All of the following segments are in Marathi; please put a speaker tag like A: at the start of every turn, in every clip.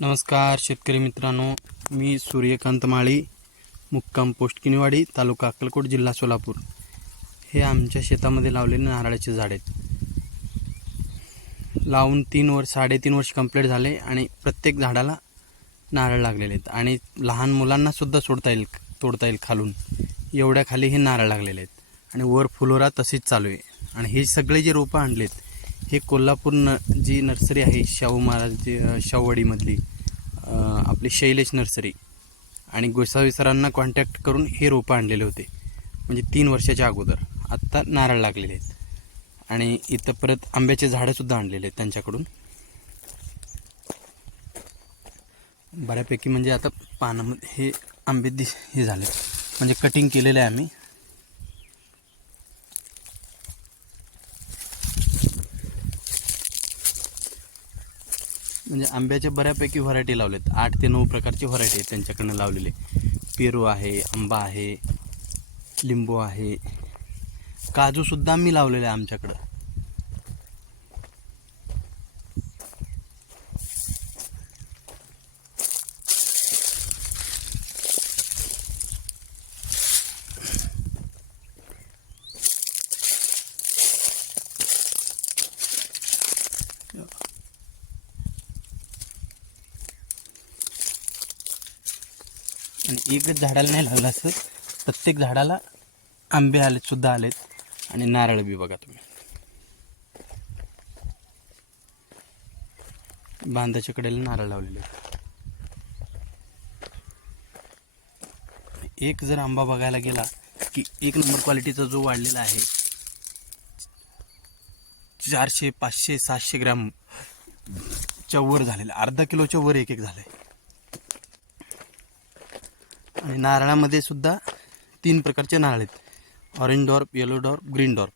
A: नमस्कार शेतकरी मित्रांनो. मी सूर्यकांत माळी मुक्काम पोस्ट किनवाडी तालुका अक्कलकोट जिल्हा सोलापूर. हे आमच्या शेतामध्ये लावलेले नारळाचे झाड आहेत. लावून तीन वर्ष साडेतीन वर्ष कंप्लीट झाले आणि प्रत्येक झाडाला नारळ लागलेले आहेत. आणि लहान मुलांनासुद्धा सोडता येईल तोडता येईल खालून. एवढ्या खाली हे नारळ लागलेले आहेत. आणि वर फुलोरा तशीच चालू आहे. आणि हे सगळे जे रोपं आणलेत हे कोल्हापूर न जी नर्सरी आहे शाहू महाराज जी शाहूवाडीमधली आपली शैलेश नर्सरी. आणि गोसावी सरांना कॉन्टॅक्ट करून हे रोपं आणलेले होते. म्हणजे तीन वर्षाच्या अगोदर. आत्ता नारळ लागलेले आहेत. आणि इथं परत आंब्याचे झाडंसुद्धा आणलेले आहेत त्यांच्याकडून. बऱ्यापैकी म्हणजे आता पानामध्ये हे आंबे दिस हे झाले म्हणजे कटिंग केलेलं आहे आम्ही. म्हणजे आंब्याच्या बऱ्यापैकी व्हरायटी लावलेत. आठ ते नऊ प्रकारची व्हरायटी आहेत त्यांच्याकडनं लावलेले. पेरू आहे आंबा आहे लिंबू आहे. काजूसुद्धा आम्ही लावलेले आहे आमच्याकडं. आणि एकच झाडाला नाही लागलं असं प्रत्येक झाडाला आंबे आलेत सुद्धा आलेत. आणि नारळ बी बघा तुम्ही. बांधाच्या कडेला नारळ लावलेले आहेत. एक जर आंबा बघायला गेला की एक नंबर क्वालिटीचा जो वाढलेला आहे चारशे पाचशे सातशे ग्रॅम च्या वर झालेला अर्धा किलोच्या वर एक एक झालं आहे आणि नारळामध्ये सुद्धा तीन प्रकारचे नारळ आहेत. Orange dwarf yellow dwarf green dwarf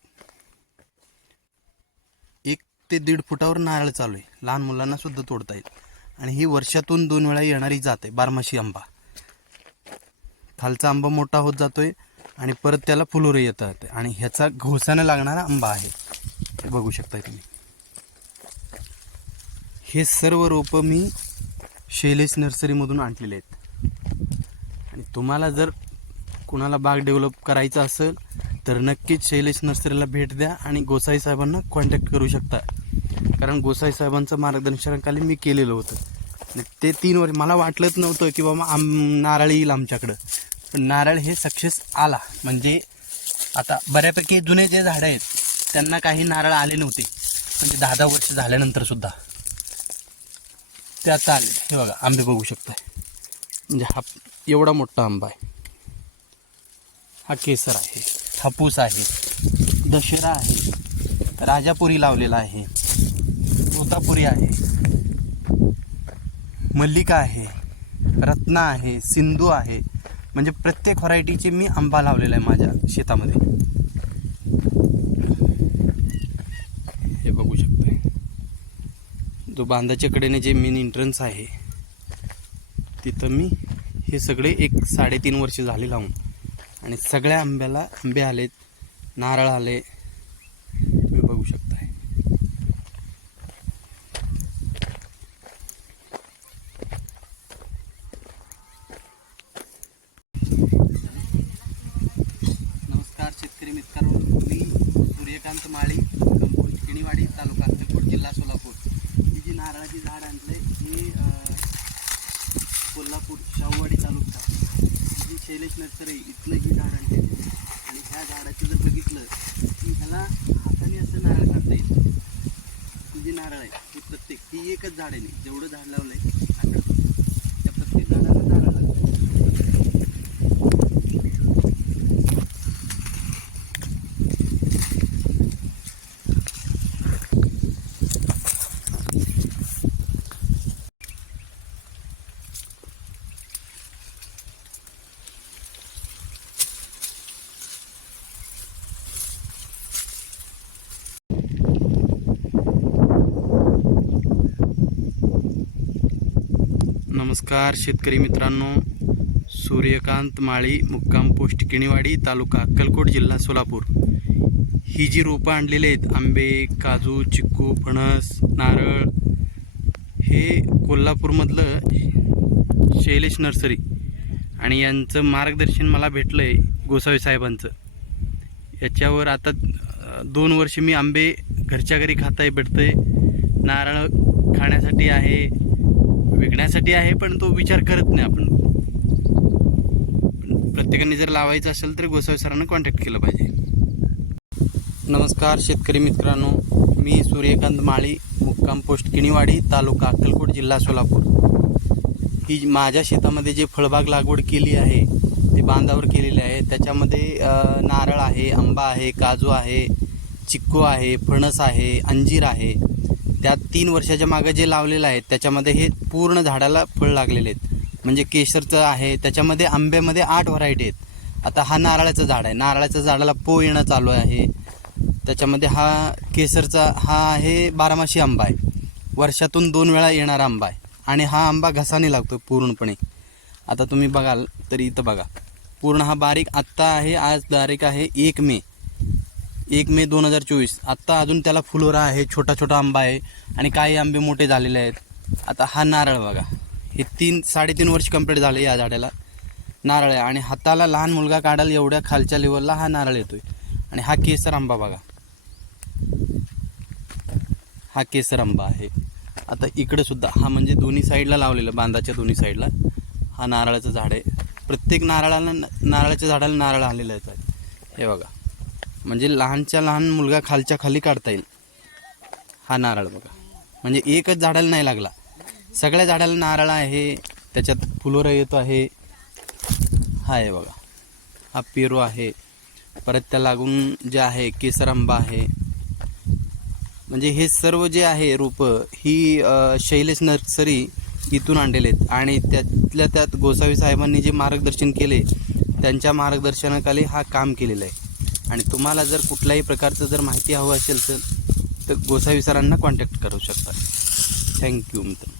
A: एक ते दीड फुटावर नारळ चालू आहे. लहान मुलांना सुद्धा तोडता येईल. आणि ही वर्षातून दोन वेळा येणारी जात आहे बारमाशी आंबा. खालचा आंबा मोठा होत जातोय आणि परत त्याला फुलोरे येतात आणि ह्याचा घोसानं लागणारा आंबा आहे. हे बघू शकता तुम्ही. हे सर्व रोपं मी शैलेश नर्सरीमधून आणलेले आहेत. तुम्हाला जर कुणाला बाग डेव्हलप करायचा असेल तर नक्कीच शैलेश नर्सरीला भेट द्या आणि गोसाई साहेबांना कॉन्टॅक्ट करू शकता. कारण गोसाई साहेबांचं मार्गदर्शनाखाली मी केलेलं होतं. ते तीन वर्ष मला वाटलंच नव्हतं की बाबा आम नारळ येईल आमच्याकडं. पण नारळ हे सक्सेस आला. म्हणजे आता बऱ्यापैकी जुने जे झाडं आहेत त्यांना काही नारळ आले नव्हते. म्हणजे दहा दहा वर्ष झाल्यानंतर सुद्धा. ते आता आले. हे बघा आंबे बघू शकता म्हणजे हा एवढा मोठा आंबा आहे. हा केसर आहे हापूस आहे दशेरा आहे राजापुरी लावलेला आहे तोतापुरी आहे मल्लिका आहे रत्ना आहे सिंधू आहे. म्हणजे प्रत्येक व्हरायटीचे मी आंबा लावलेला आहे माझ्या शेतामध्ये. हे बघू शकतो जो बांधाच्या कडेने जे मेन एंट्रन्स आहे तिथं मी हे सगळे एक साडेतीन वर्ष झाले लावून. आणि सगळ्या आंब्याला आंबे आलेत नारळ आले. तुम्ही बघू शकताय. नमस्कार शेतकरी मित्रांनो मी सूर्यकांत माळी कंपोस्ट किणीवाडी तालुका अक्कलकोट जिल्हा सोलापूर ही जी नारळाची झाड आणलंय ही अं, कोल्हापूर शाहूवाडी तालुका ही जी नर्सरी इथलं ही झाड आणते आणि ह्या झाडाचं जर बघितलं की ह्याला हाताने असं नारळ काढता येईल ही जी नारळ आहे ही प्रत्येक ही एकच झाड आहे. नाही जेवढं झाड लावलं आहे आकडं त्या प्रत्येक झाडाला नारळ लागतं नमस्कार शेतकरी मित्रांनो. सूर्यकांत माळी मुक्काम पोस्ट किणीवाडी तालुका अक्कलकोट जिल्हा सोलापूर. ही जी रोपं आणलेली आहेत आंबे काजू चिक्कू फणस नारळ हे कोल्हापूरमधलं शैलेश नर्सरी आणि यांचं मार्गदर्शन मला भेटलं आहे गोसावी साहेबांचं. याच्यावर आता दोन वर्ष मी आंबे घरच्या घरी खाताय भेटतंय नारळ खाण्यासाठी आहे विकण्यासाठी आहे पण तो विचार करत नाही आपण. प्रत्येकाने जर लावायचं असेल तर गोसावी सरांना कॉन्टॅक्ट केलं पाहिजे. नमस्कार शेतकरी मित्रांनो. मी सूर्यकांत माळी मुक्काम पोस्ट किणीवाडी तालुका अक्कलकोट जिल्हा सोलापूर. ही माझ्या शेतामध्ये जे फळबाग लागवड केली आहे ते बांधावर केलेले आहे. त्याच्यामध्ये नारळ आहे आंबा आहे काजू आहे चिक्कू आहे फणस आहे अंजीर आहे. त्या तीन वर्षाच्या मागे जे लावलेलं आहे त्याच्यामध्ये हे पूर्ण झाडाला फळ लागलेले आहेत. म्हणजे केशरचं आहे त्याच्यामध्ये आंब्यामध्ये आठ व्हरायटी आहेत. आता हा नारळाचं झाड आहे. नारळाच्या झाडाला पो येणं चालू आहे. त्याच्यामध्ये हा केसरचा हा आहे बारामाशी आंबा आहे. वर्षातून दोन वेळा येणारा आंबा आहे. आणि हा आंबा घसाने लागतो पूर्णपणे. आता तुम्ही बघाल तर इथं बघा. पूर्ण हा बारीक आत्ता आहे आज तारीख आहे एक मे. एक मे दोन हजार चोवीस. आत्ता अजून त्याला फुलोरा आहे छोटा छोटा आंबा आहे आणि काही आंबे मोठे झालेले आहेत. आता हा नारळ बघा. हे तीन साडेतीन वर्ष कंप्लीट झाले या झाडाला. नारळ आहे आणि हाताला लहान मुलगा काढाल एवढ्या खालच्या लेवलला हा नारळ येतोय. आणि हा केसर आंबा बघा. हा केसर आंबा आहे. आता इकडे सुद्धा हा म्हणजे दोन्ही साईडला लावलेला बांधाच्या दोन्ही साईडला हा नारळाचं झाड आहे. प्रत्येक नारळाला नारळाच्या झाडाला नारळ आलेलं आहे. हे बघा. म्हणजे लहानच्या लहान मुलगा खालच्या खाली काढता येईल. हा नारळ बघा. म्हणजे एकच झाडाला नाही लागला. सगळ्या झाडाला नारळ आहे त्याच्यात फुलोरा येतो आहे. हा आहे बघा. हा पेरू आहे. परत त्या लागून जे आहे केसर आंबा आहे. म्हणजे हे सर्व जे आहे रोपं ही शैलेश नर्सरी इथून आणलेले आहेत. आणि त्यातल्या त्यात गोसावी साहेबांनी जे मार्गदर्शन केले त्यांच्या मार्गदर्शनाखाली हा काम केलेलं आहे. आणि तुम्हाला जर कुठल्याही प्रकारचं जर माहिती हवं असेल तर तर गोसावी सरांना कॉन्टॅक्ट करू शकता. थँक्यू मित्र.